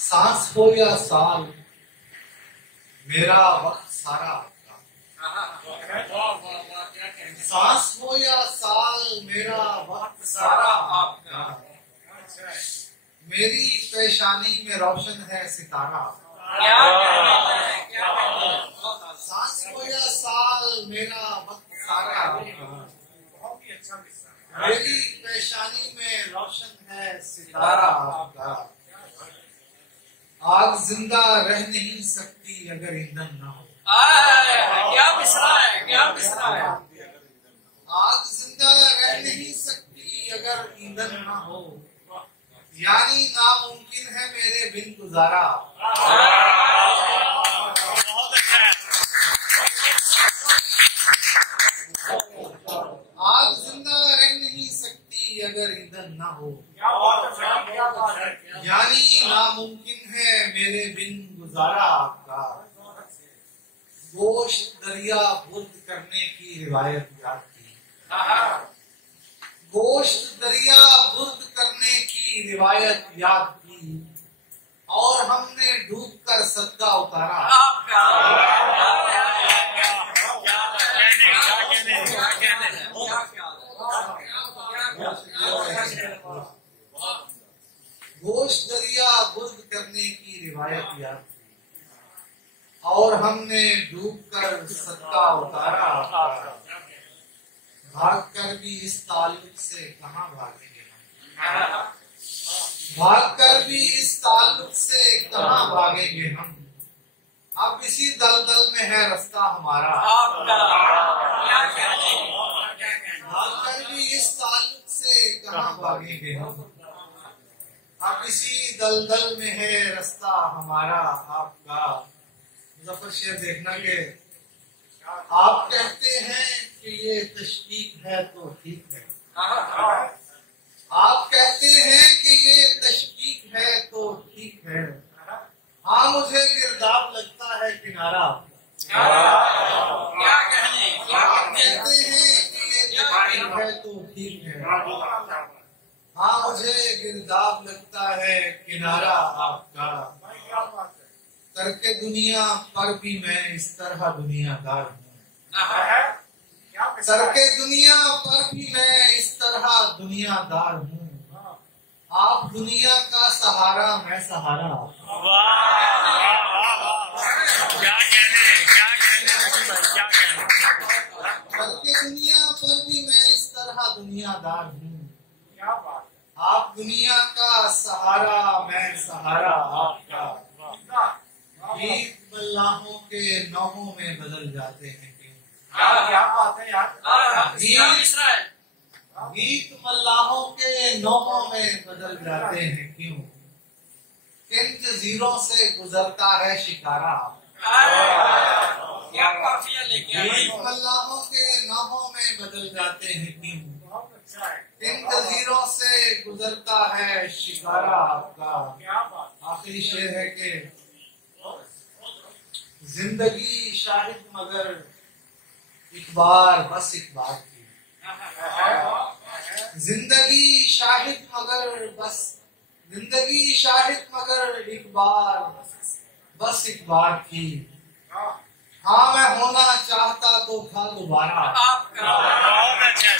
सांस हो या साल, मेरा वक्त सारा आपका। सांस हो या साल, मेरा वक्त सारा आपका। मेरी पेशानी में रोशन है सितारा। सांस हो या साल, मेरा वक्त सारा आपका। मेरी पेशानी में रोशन है सितारा आपका। आग जिंदा रह नहीं सकती अगर ईंधन ना हो। क्या मिसरा है, क्या मिसरा है। आग जिंदा रह नहीं सकती अगर ईंधन ना हो, यानी नामुमकिन है मेरे बिन गुजारा। आग जिंदा रह नहीं सकती अगर ईंधन ना हो, यानी नामुमकिन है मेरे बिन गुजारा आपका। गोश्त दरिया बुर्द करने की रिवायत याद की। गोश्त दरिया बुर्द करने की रिवायत याद की, और हमने डूब कर सदका उतारा। गोश्त दरिया बुर्द करने की रिवायत याद की, और हमने डूब कर सदका उतारा। भाग कर भी इस ताल्लुक से कहाँ भागेंगे हम। भाग कर भी इस ताल्लुक से कहाँ भागेंगे हम। अब इसी दलदल में है रास्ता हमारा। भाग कर भी इस ताल्लुक से कहाँ भागेंगे हम। अब इसी दलदल में है रास्ता हमारा आपका। मुजफ्फर शेर देखना के आप कहते हैं कि ये तशकीक है तो ठीक है। आप कहते हैं कि ये तशकीक है तो ठीक है। हाँ मुझे गिरदाब लगता है किनारा। क्या कहने, आप कहते हैं कि ये तशकीक है तो ठीक है। हाँ मुझे गिरदाब लगता है किनारा आपका। करके दुनिया पर भी मैं इस तरह दुनियादार हूँ। करके दुनिया पर भी मैं इस तरह दुनियादार हूँ। आप दुनिया का सहारा, मैं सहारा। क्या कहने, क्या कहने, क्या कहने। करके दुनिया पर भी मैं इस तरह दुनियादार हूँ। आप दुनिया का सहारा, मैं सहारा आपका। गीत मल्लाहों के नौहों में बदल जाते हैं क्यों। क्या बात है यार। गीत मल्लाहों के नौहों में बदल जाते हैं क्यों। किन जजीरों से गुजरता है शिकारा। क्या काफिया लेके आए। गीत मल्लाहों के नौहों में बदल जाते हैं क्यों। किन जजीरों से गुजरता है शिकारा आपका। आखिरी शेर है कि जिंदगी शाहिद मगर एक बार बस एक बार थी। जिंदगी शाहिद मगर बस, जिंदगी शाहिद मगर एक बार बस एक बार थी। हाँ मैं होना चाहता तो था दोबारा। बहुत अच्छा।